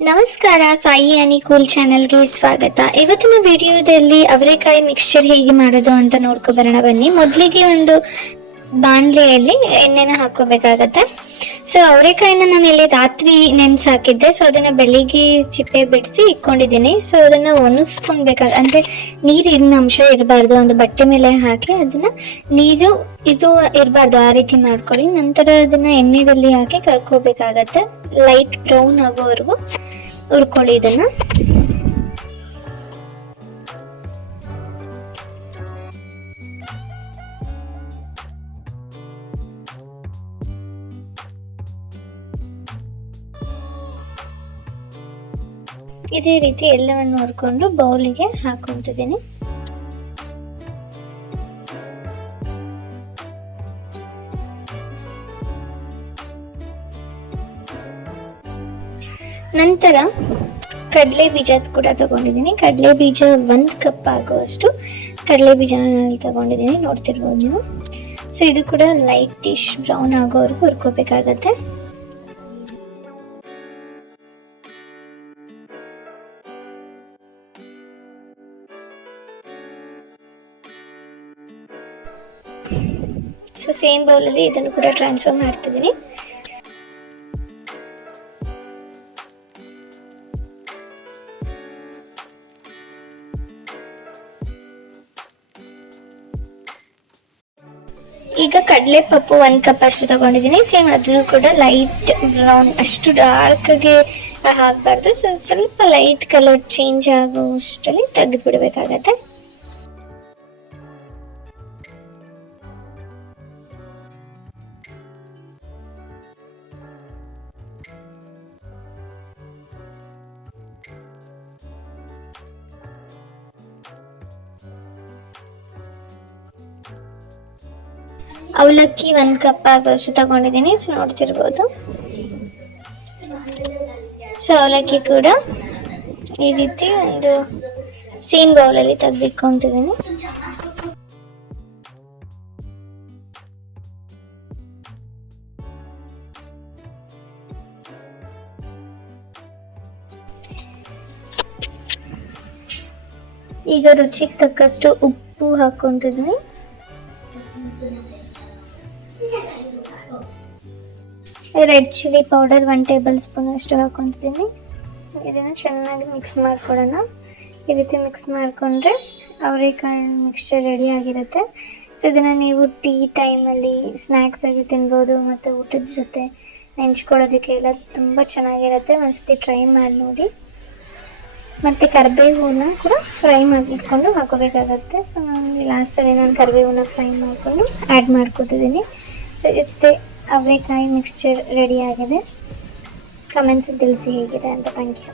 ನಮಸ್ಕಾರ, ಸಾಯಿ ಅನಿ ಕೂಲ್ ಚಾನೆಲ್ಗೆ ಸ್ವಾಗತ. ಇವತ್ತಿನ ವಿಡಿಯೋದಲ್ಲಿ ಅವರೆಕಾಯಿ ಮಿಕ್ಸ್ಚರ್ ಹೇಗೆ ಮಾಡೋದು ಅಂತ ನೋಡ್ಕೊ ಬರೋಣ ಬನ್ನಿ. ಮೊದಲಿಗೆ ಒಂದು ಬಾಣಲೆಯಲ್ಲಿ ಎಣ್ಣೆನ ಹಾಕೋಬೇಕಾಗತ್ತೆ ಸೊ ಅವರೆಕಾಯಿನ ನಾನು ಇಲ್ಲಿ ರಾತ್ರಿ ನೆನ್ಸ್ ಹಾಕಿದ್ದೆ ಸೊ ಅದನ್ನ ಬೆಳಿಗ್ಗೆ ಚಿಪ್ಪೆ ಬಿಡಿಸಿ ಇಟ್ಕೊಂಡಿದ್ದೀನಿ. ಸೊ ಅದನ್ನ ಒಣಸ್ಕೊಳ್ಬೇಕಾಗ ಅಂದ್ರೆ ನೀರಿನ ಅಂಶ ಇರಬಾರ್ದು. ಒಂದು ಬಟ್ಟೆ ಮೇಲೆ ಹಾಕಿ ಅದನ್ನ ನೀರು ಇದು ಇರಬಾರ್ದು. ಆ ರೀತಿ ಮಾಡ್ಕೊಳ್ಳಿ. ನಂತರ ಅದನ್ನ ಎಣ್ಣೆದಲ್ಲಿ ಹಾಕಿ ಕರ್ಕೋಬೇಕಾಗತ್ತೆ. ಲೈಟ್ ಬ್ರೌನ್ ಆಗೋವರೆಗೂ ಹುರ್ಕೊಳ್ಳಿ ಇದನ್ನ. ಇದೇ ರೀತಿ ಎಲ್ಲವನ್ನು ಹುರ್ಕೊಂಡು ಬೌಲಿಗೆ ಹಾಕೊತಿದ್ದೀನಿ. ನಂತರ ಕಡಲೆ ಬೀಜ ಕೂಡ ತಗೊಂಡಿದ್ದೀನಿ. ಕಡಲೆ ಬೀಜ ಒಂದು ಕಪ್ ಆಗುವಷ್ಟು ಕಡಲೆ ಬೀಜನ ತಗೊಂಡಿದ್ದೀನಿ. ನೋಡ್ತಿರ್ಬೋದು ನೀವು. ಸೊ ಇದು ಕೂಡ ಲೈಟ್ ಡಿಶ್ ಬ್ರೌನ್ ಆಗೋವರೆಗೂ ಹುರ್ಕೋಬೇಕಾಗತ್ತೆ. ಸೊ ಸೇಮ್ ಬೌಲಲ್ಲಿ ಇದನ್ನು ಕೂಡ ಟ್ರಾನ್ಸ್ಫರ್ ಮಾಡ್ತಿದ್ದೀನಿ. ಈಗ ಕಡಲೆ ಪಪ್ಪು ಒಂದ್ ಕಪ್ ಅಷ್ಟು ತಗೊಂಡಿದ್ದೀನಿ. ಸೇಮ್ ಅದನ್ನು ಕೂಡ ಲೈಟ್ ಬ್ರೌನ್ ಅಷ್ಟು ಡಾರ್ಕ್ಗೆ ಹಾಕಬಾರ್ದು. ಸೊ ಸ್ವಲ್ಪ ಲೈಟ್ ಕಲರ್ ಚೇಂಜ್ ಆಗುವಷ್ಟರಲ್ಲಿ ತೆಗೆದು ಬಿಡಬೇಕಾಗತ್ತೆ ಅವಲಕ್ಕಿ ಒಂದು ಕಪ್ ಆಗುವಷ್ಟು ತಗೊಂಡಿದ್ದೀನಿ, ಸೊ ನೋಡ್ತಿರ್ಬೋದು. ಸೊ ಅವಲಕ್ಕಿ ಕೂಡ ಈ ರೀತಿ ಒಂದು ಸೇಮ್ ಬೌಲಲ್ಲಿ ತೆಗ್ದಿಕ್ಕು ಅಂತಿದ್ದೀನಿ. ಈಗ ರುಚಿಗೆ ತಕ್ಕಷ್ಟು ಉಪ್ಪು ಹಾಕೊಂತಿದ್ದೀನಿ red chilli powder one table spoon ಅಷ್ಟು ಹಾಕೊತಿದ್ದೀನಿ ಇದನ್ನು ಚೆನ್ನಾಗಿ ಮಿಕ್ಸ್ ಮಾಡ್ಕೊಳ್ಳೋಣ ಈ ರೀತಿ ಮಿಕ್ಸ್ ಮಾಡಿಕೊಂಡ್ರೆ ಅವರೆಕಾಳು ಮಿಕ್ಸ್ಚರ್ ರೆಡಿ ಆಗಿರುತ್ತೆ. ಸೊ ಇದನ್ನು ನೀವು ಟೀ ಟೈಮಲ್ಲಿ ಸ್ನ್ಯಾಕ್ಸ್ ಆಗಿ ತಿನ್ಬೋದು ಮತ್ತು ಊಟದ ಜೊತೆ ನೆಂಚ್ಕೊಳ್ಳೋದಕ್ಕೆಲ್ಲ ತುಂಬ ಚೆನ್ನಾಗಿರುತ್ತೆ. ಒಂದ್ಸತಿ ಟ್ರೈ ಮಾಡಿ ನೋಡಿ. ಮತ್ತು ಕರಿಬೇವನ್ನ ಕೂಡ ಫ್ರೈ ಮಾಡಿಟ್ಕೊಂಡು ಹಾಕೋಬೇಕಾಗತ್ತೆ ಸೊ ನಾನು ಲಾಸ್ಟಲ್ಲಿ ನಾನು ಕರಿಬೇವನ್ನ ಫ್ರೈ ಮಾಡಿಕೊಂಡು ಆ್ಯಡ್ ಮಾಡ್ಕೊತಿದ್ದೀನಿ. ಸೊ ಇಷ್ಟೇ ಅವರೆಕಾಯಿ ಮಿಕ್ಸ್ಚರ್ ರೆಡಿ ಆಗಿದೆ. ಕಮೆಂಟ್ಸ್ ತಿಳಿಸಿ ಹೇಗಿದೆ ಅಂತ ಥ್ಯಾಂಕ್ ಯು